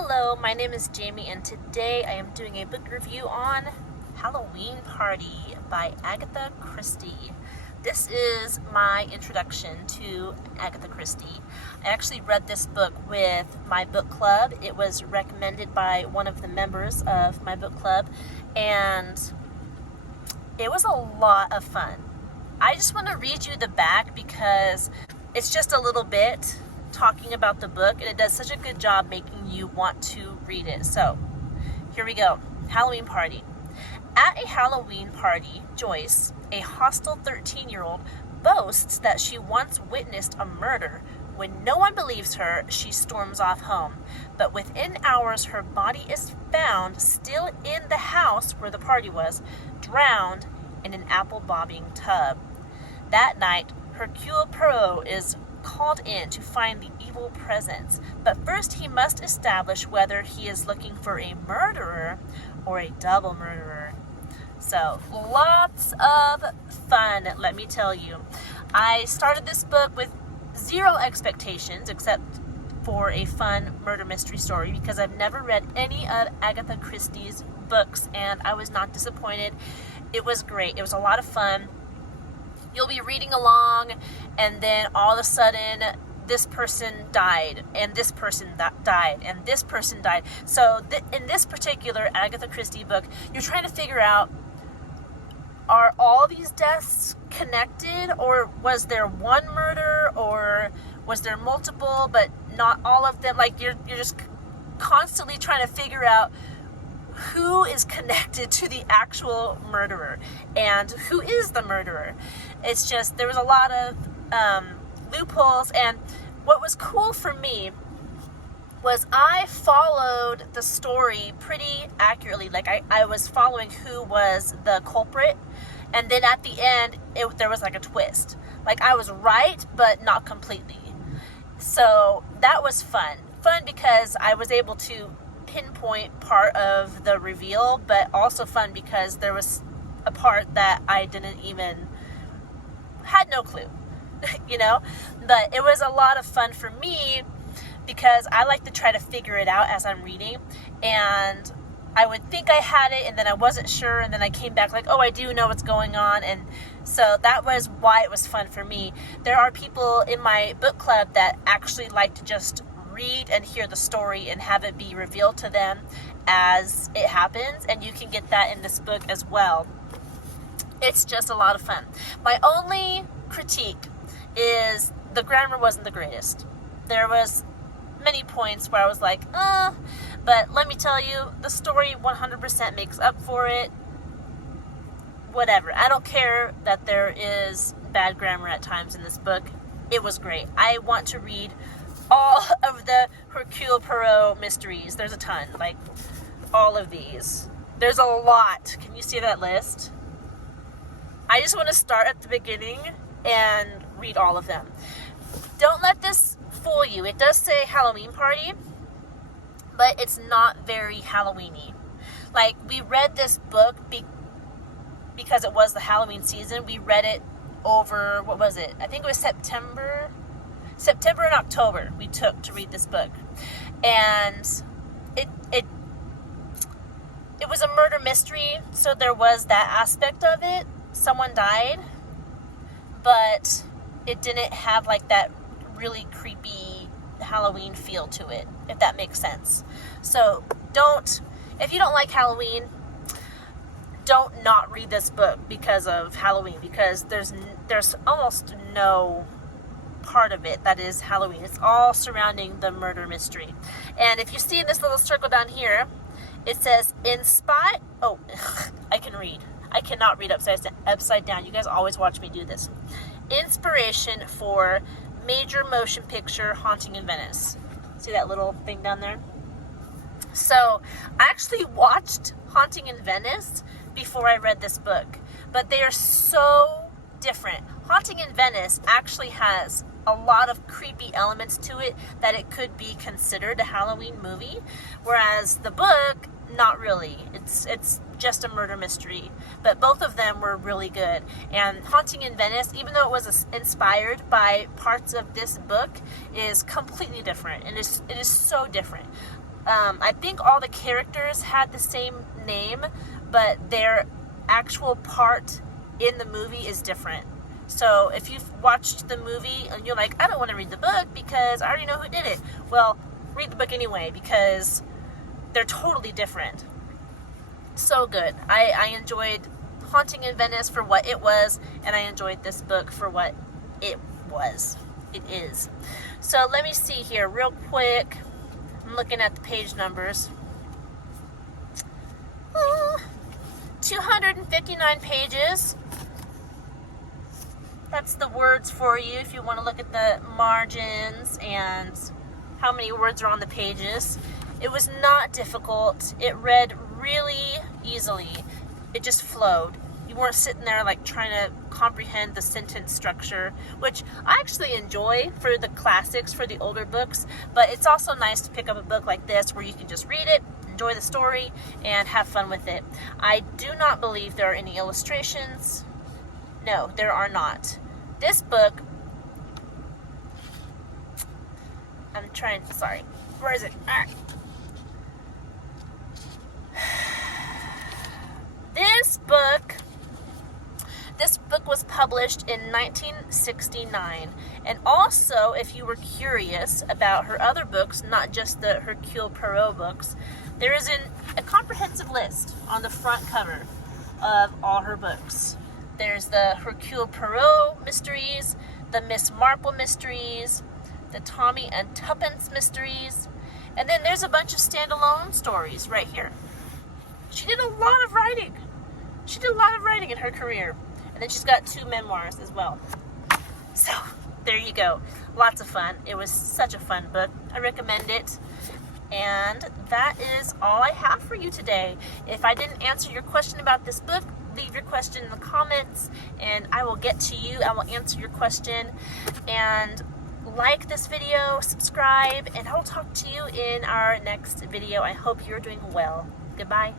Hello, my name is Jamie, and today I am doing a book review on Halloween Party by Agatha Christie. This is my introduction to Agatha Christie. I actually read this book with my book club. It was recommended by one of the members of my book club, and it was a lot of fun. I just want to read you the back because it's just a little bit talking about the book, and it does such a good job making you want to read it. So here we go. Halloween Party. At a Halloween party, Joyce, a hostile 13-year-old, boasts that she once witnessed a murder. When no one believes her, she storms off home. But within hours, her body is found still in the house where the party was, drowned in an apple-bobbing tub. That night, Hercule Poirot is called in to find the evil presence, but first he must establish whether he is looking for a murderer or a double murderer. So, lots of fun, let me tell you. I started this book with zero expectations except for a fun murder mystery story because I've never read any of Agatha Christie's books, and I was not disappointed. It was great. It was a lot of fun. You'll be reading along, and then all of a sudden, this person died, and this person died, and this person died. So in this particular Agatha Christie book, you're trying to figure out, are all these deaths connected, or was there one murder, or was there multiple, but not all of them? Like, you're just constantly trying to figure out who is connected to the actual murderer and who is the murderer. It's just, there was a lot of loopholes, and what was cool for me was I followed the story pretty accurately. Like, I was following who was the culprit, and then at the end, there was like a twist. Like, I was right, but not completely. So that was fun. Fun because I was able to pinpoint part of the reveal, but also fun because there was a part that I had no clue, but it was a lot of fun for me because I like to try to figure it out as I'm reading, and I would think I had it, and then I wasn't sure, and then I came back like, oh, I do know what's going on, and so that was why it was fun for me. There are people in my book club that actually like to just read and hear the story and have it be revealed to them as it happens, and you can get that in this book as well. It's just a lot of fun. My only critique is the grammar wasn't the greatest. There was many points where I was like, but let me tell you, the story 100% makes up for it. Whatever. I don't care that there is bad grammar at times in this book. It was great. I want to read all of the Hercule Poirot mysteries. There's a ton, like all of these. There's a lot. Can you see that list? I just want to start at the beginning and read all of them. Don't let this fool you. It does say Halloween Party, but it's not very Halloween-y. Like, we read this book because it was the Halloween season. We read it over, what was it? I think it was September and October we took to read this book. And it was a murder mystery, so there was that aspect of it. Someone died, but it didn't have like that really creepy Halloween feel to it, if that makes sense. So if you don't like Halloween, don't not read this book because of Halloween, because there's almost no part of it that is Halloween. It's all surrounding the murder mystery. And if you see in this little circle down here, it says I can read. I cannot read upside down. You guys always watch me do this. Inspiration for major motion picture Haunting in Venice. See that little thing down there? So I actually watched Haunting in Venice before I read this book, but they are so different. Haunting in Venice actually has a lot of creepy elements to it that it could be considered a Halloween movie, whereas the book, not really. It's just a murder mystery, but both of them were really good. And Haunting in Venice, even though it was inspired by parts of this book, is completely different, and it is so different. I think all the characters had the same name, but their actual part in the movie is different. So if you've watched the movie and you're like, I don't want to read the book because I already know who did it. Well, read the book anyway because they're totally different. So good. I enjoyed Haunting in Venice for what it was, and I enjoyed this book for what it was. It is. So let me see here real quick. I'm looking at the page numbers. 259 pages. That's the words for you if you want to look at the margins and how many words are on the pages. It was not difficult. It read really easily. It just flowed. You weren't sitting there like trying to comprehend the sentence structure, which I actually enjoy for the classics, for the older books, but it's also nice to pick up a book like this where you can just read it, enjoy the story, and have fun with it. I do not believe there are any illustrations. No, there are not. This book, sorry, where is it? This book was published in 1969. And also, if you were curious about her other books, not just the Hercule Poirot books, there is a comprehensive list on the front cover of all her books. There's the Hercule Poirot mysteries, the Miss Marple mysteries, the Tommy and Tuppence mysteries, and then there's a bunch of standalone stories right here. She did a lot of writing. She did a lot of writing in her career. And then she's got 2 memoirs as well. So, there you go. Lots of fun. It was such a fun book. I recommend it. And that is all I have for you today. If I didn't answer your question about this book, leave your question in the comments and I will get to you. I will answer your question. And like this video, subscribe, and I will talk to you in our next video. I hope you're doing well. Goodbye.